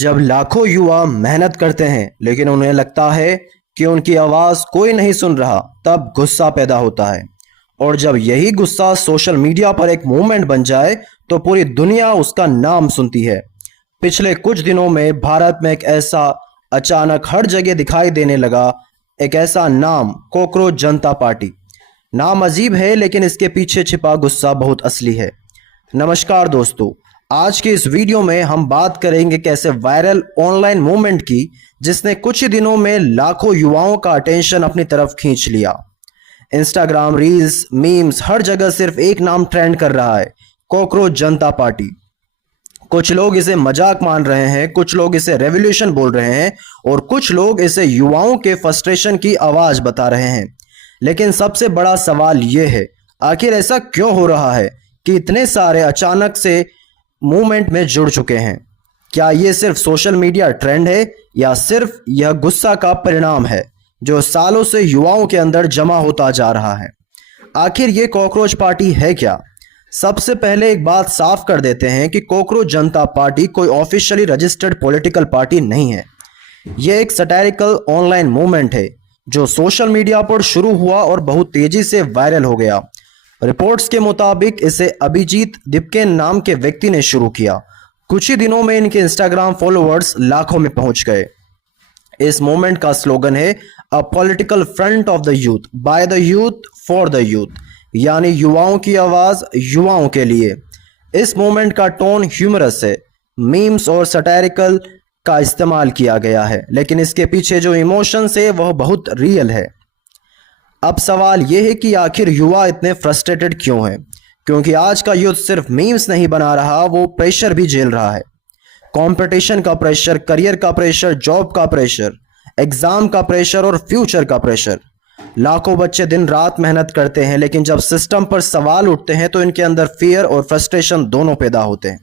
जब लाखों युवा मेहनत करते हैं लेकिन उन्हें लगता है कि उनकी आवाज कोई नहीं सुन रहा, तब गुस्सा पैदा होता है। और जब यही गुस्सा सोशल मीडिया पर एक मूवमेंट बन जाए तो पूरी दुनिया उसका नाम सुनती है। पिछले कुछ दिनों में भारत में एक ऐसा अचानक हर जगह दिखाई देने लगा, एक ऐसा नाम, कॉकरोच जनता पार्टी। नाम अजीब है लेकिन इसके पीछे छिपा गुस्सा बहुत असली है। नमस्कार दोस्तों, आज के इस वीडियो में हम बात करेंगे कैसे वायरल ऑनलाइन मूवमेंट की, जिसने कुछ ही दिनों में लाखों युवाओं का अटेंशन अपनी तरफ खींच लिया। इंस्टाग्राम रील्स, मीम्स, हर जगह सिर्फ एक नाम ट्रेंड कर रहा है, कॉकरोच जनता पार्टी। कुछ लोग इसे मजाक मान रहे हैं, कुछ लोग इसे रेवोल्यूशन बोल रहे हैं और कुछ लोग इसे युवाओं के फ्रस्ट्रेशन की आवाज बता रहे हैं। लेकिन सबसे बड़ा सवाल यह है, आखिर ऐसा क्यों हो रहा है कि इतने सारे अचानक से मूवमेंट में जुड़ चुके हैं? क्या ये सिर्फ सोशल मीडिया ट्रेंड है या सिर्फ यह गुस्सा का परिणाम है जो सालों से युवाओं के अंदर जमा होता जा रहा है? आखिर ये कॉकरोच पार्टी है क्या? सबसे पहले एक बात साफ कर देते हैं कि कॉकरोच जनता पार्टी कोई ऑफिशियली रजिस्टर्ड पॉलिटिकल पार्टी नहीं है। यह एक सटायरिकल ऑनलाइन मूवमेंट है जो सोशल मीडिया पर शुरू हुआ और बहुत तेजी से वायरल हो गया। रिपोर्ट्स के मुताबिक इसे अभिजीत दिपकेन नाम के व्यक्ति ने शुरू किया। कुछ ही दिनों में इनके इंस्टाग्राम फॉलोअर्स लाखों में पहुंच गए। इस मूवमेंट का स्लोगन है a political front of the youth, by the youth, for the youth, यानी युवाओं की आवाज युवाओं के लिए। इस मूवमेंट का टोन ह्यूमरस है, मीम्स और सटायरिकल का इस्तेमाल किया गया है, लेकिन इसके पीछे जो इमोशंस है वह बहुत रियल है। अब सवाल यह है कि आखिर युवा इतने फ्रस्ट्रेटेड क्यों है? क्योंकि आज का यूथ सिर्फ मीम्स नहीं बना रहा, वो प्रेशर भी झेल रहा है। कंपटीशन का प्रेशर, करियर का प्रेशर, जॉब का प्रेशर, एग्जाम का प्रेशर और फ्यूचर का प्रेशर। लाखों बच्चे दिन रात मेहनत करते हैं, लेकिन जब सिस्टम पर सवाल उठते हैं तो इनके अंदर फियर और फ्रस्ट्रेशन दोनों पैदा होते हैं।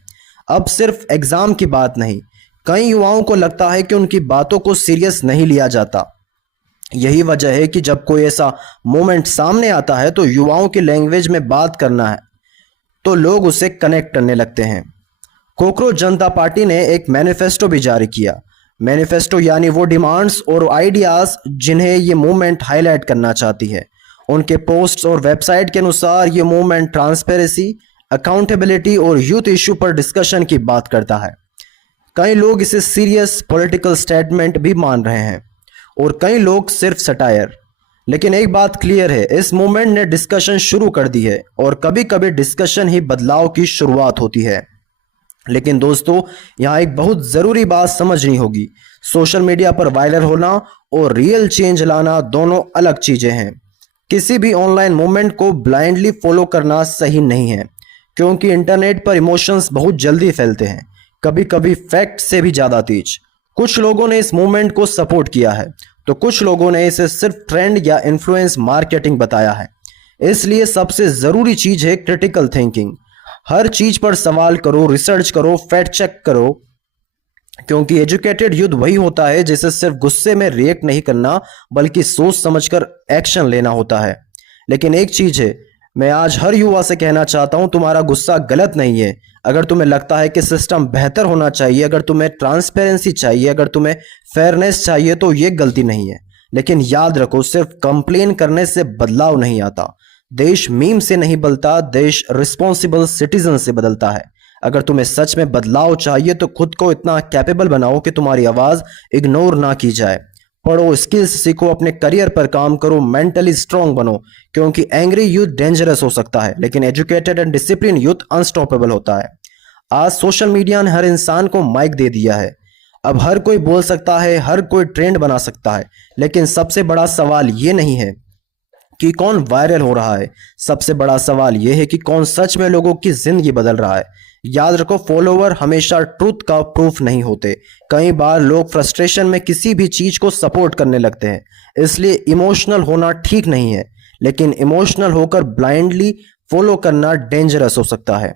अब सिर्फ एग्जाम की बात नहीं, कई युवाओं को लगता है कि उनकी बातों को सीरियस नहीं लिया जाता। यही वजह है कि जब कोई ऐसा मोमेंट सामने आता है तो युवाओं की लैंग्वेज में बात करना है तो लोग उसे कनेक्ट करने लगते हैं। कॉकरोच जनता पार्टी ने एक मैनिफेस्टो भी जारी किया। मैनिफेस्टो यानी वो डिमांड्स और आइडियाज जिन्हें ये मूवमेंट हाईलाइट करना चाहती है। उनके पोस्ट्स और वेबसाइट के अनुसार ये मूवमेंट ट्रांसपेरेंसी, अकाउंटेबिलिटी और यूथ इशू पर डिस्कशन की बात करता है। कई लोग इसे सीरियस पॉलिटिकल स्टेटमेंट भी मान रहे हैं और कई लोग सिर्फ सटायर। लेकिन एक बात क्लियर है, इस मूवमेंट ने डिस्कशन शुरू कर दी है और कभी कभी डिस्कशन ही बदलाव की शुरुआत होती है। लेकिन दोस्तों, यहाँ एक बहुत ज़रूरी बात समझनी होगी, सोशल मीडिया पर वायरल होना और रियल चेंज लाना दोनों अलग चीज़ें हैं। किसी भी ऑनलाइन मूवमेंट को ब्लाइंडली फॉलो करना सही नहीं है, क्योंकि इंटरनेट पर इमोशंस बहुत जल्दी फैलते हैं, कभी कभी फैक्ट से भी ज़्यादा तेज। कुछ लोगों ने इस मूवमेंट को सपोर्ट किया है तो कुछ लोगों ने इसे सिर्फ ट्रेंड या इन्फ्लुएंस मार्केटिंग बताया है। इसलिए सबसे ज़रूरी चीज़ है क्रिटिकल थिंकिंग। हर चीज़ पर सवाल करो, रिसर्च करो, फैक्ट चेक करो, क्योंकि एजुकेटेड यूथ वही होता है जिसे सिर्फ गुस्से में रिएक्ट नहीं करना बल्कि सोच समझकर एक्शन लेना होता है। लेकिन एक चीज़ है, मैं आज हर युवा से कहना चाहता हूं, तुम्हारा गुस्सा गलत नहीं है। अगर तुम्हें लगता है कि सिस्टम बेहतर होना चाहिए, अगर तुम्हें ट्रांसपेरेंसी चाहिए, अगर तुम्हें फेयरनेस चाहिए, तो ये गलती नहीं है। लेकिन याद रखो, सिर्फ कंप्लेन करने से बदलाव नहीं आता। देश मीम से नहीं बदलता, देश रिस्पॉन्सिबल सिटीजन से बदलता है। अगर तुम्हें सच में बदलाव चाहिए तो खुद को इतना कैपेबल बनाओ कि तुम्हारी आवाज़ इग्नोर ना की जाए। पढ़ो, स्किल्स सीखो, अपने करियर पर काम करो, मेंटली स्ट्रांग बनो, क्योंकि एंग्री यूथ डेंजरस हो सकता है लेकिन educated and discipline youth unstoppable होता है। आज सोशल मीडिया ने हर इंसान को माइक दे दिया है। अब हर कोई बोल सकता है, हर कोई ट्रेंड बना सकता है, लेकिन सबसे बड़ा सवाल ये नहीं है कि कौन वायरल हो रहा है, सबसे बड़ा सवाल यह है कि कौन सच में लोगों की जिंदगी बदल रहा है। याद रखो, फॉलोवर हमेशा ट्रूथ का प्रूफ नहीं होते। कई बार लोग फ्रस्ट्रेशन में किसी भी चीज को सपोर्ट करने लगते हैं। इसलिए इमोशनल होना ठीक नहीं है, लेकिन इमोशनल होकर ब्लाइंडली फॉलो करना डेंजरस हो सकता है।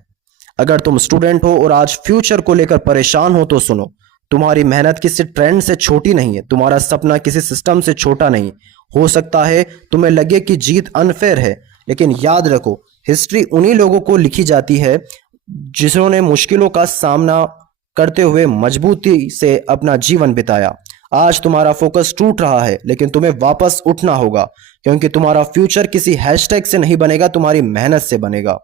अगर तुम स्टूडेंट हो और आज फ्यूचर को लेकर परेशान हो तो सुनो, तुम्हारी मेहनत किसी ट्रेंड से छोटी नहीं है, तुम्हारा सपना किसी सिस्टम से छोटा नहीं। हो सकता है तुम्हें लगे कि जीत अनफेयर है, लेकिन याद रखो, हिस्ट्री उन्हीं लोगों को लिखी जाती है जिन्होंने मुश्किलों का सामना करते हुए मजबूती से अपना जीवन बिताया। आज तुम्हारा फोकस टूट रहा है, लेकिन तुम्हें वापस उठना होगा, क्योंकि तुम्हारा फ्यूचर किसी हैशटैग से नहीं बनेगा, तुम्हारी मेहनत से बनेगा।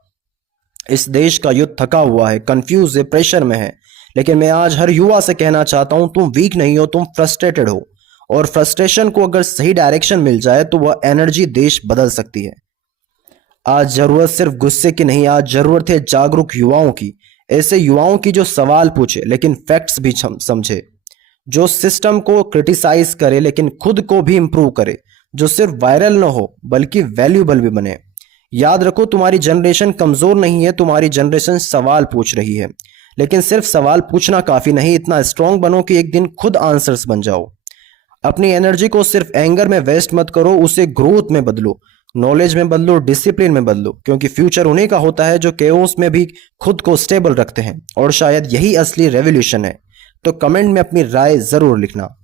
इस देश का युद्ध थका हुआ है, कंफ्यूज है, प्रेशर में है, लेकिन मैं आज हर युवा से कहना चाहता हूं, तुम वीक नहीं हो, तुम फ्रस्ट्रेटेड हो, और फ्रस्ट्रेशन को अगर सही डायरेक्शन मिल जाए तो वह एनर्जी देश बदल सकती है। आज जरूरत सिर्फ गुस्से की नहीं, आज जरूरत है जागरूक युवाओं की, ऐसे युवाओं की जो सवाल पूछे लेकिन फैक्ट्स भी समझे, जो सिस्टम को क्रिटिसाइज करे लेकिन खुद को भी इंप्रूव करे, जो सिर्फ वायरल ना हो बल्कि वैल्यूबल भी बने। याद रखो, तुम्हारी जनरेशन कमजोर नहीं है, तुम्हारी जनरेशन सवाल पूछ रही है। लेकिन सिर्फ सवाल पूछना काफी नहीं, इतना स्ट्रांग बनो कि एक दिन खुद आंसर्स बन जाओ। अपनी एनर्जी को सिर्फ एंगर में वेस्ट मत करो, उसे ग्रोथ में बदलो, नॉलेज में बदलो, डिसिप्लिन में बदलो, क्योंकि फ्यूचर उन्हीं का होता है जो केओस में भी खुद को स्टेबल रखते हैं। और शायद यही असली रेवोल्यूशन है। तो कमेंट में अपनी राय जरूर लिखना।